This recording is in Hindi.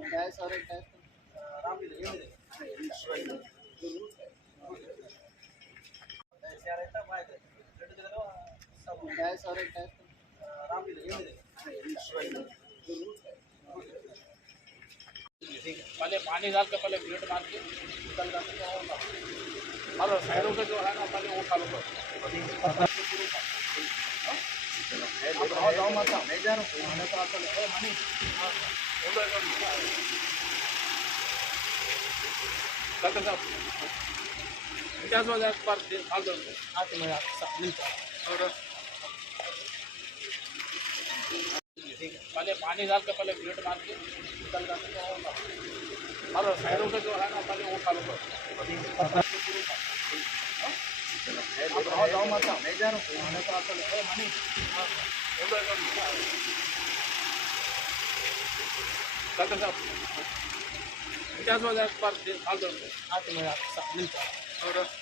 गैस और एक गैस गैस और एक गैस पहले पानी डाल के पहले प्लेट मार के निकल जाते क्या होगा। और साइडों से जो है ना पहले वो चालू करो। जाओ मत नहीं जा रहा हूँ मैंने तो आपको लिखा है मनी करते साहब क्या हो जाए एक बार डाल दो आके मैं आपके साथ मिलता हूँ। पहले पानी डाल के पहले प्लेट मार के निकल जाते क्या होगा। और साइडों से जो है ना पहले वो चालू करो। जाओ मत नहीं जा रहा हूँ मैंने तो आपको लिखा है मनी करते साहब क्या हो जाए एक बार डाल दो आके मैं आपके साथ मिलता हूँ।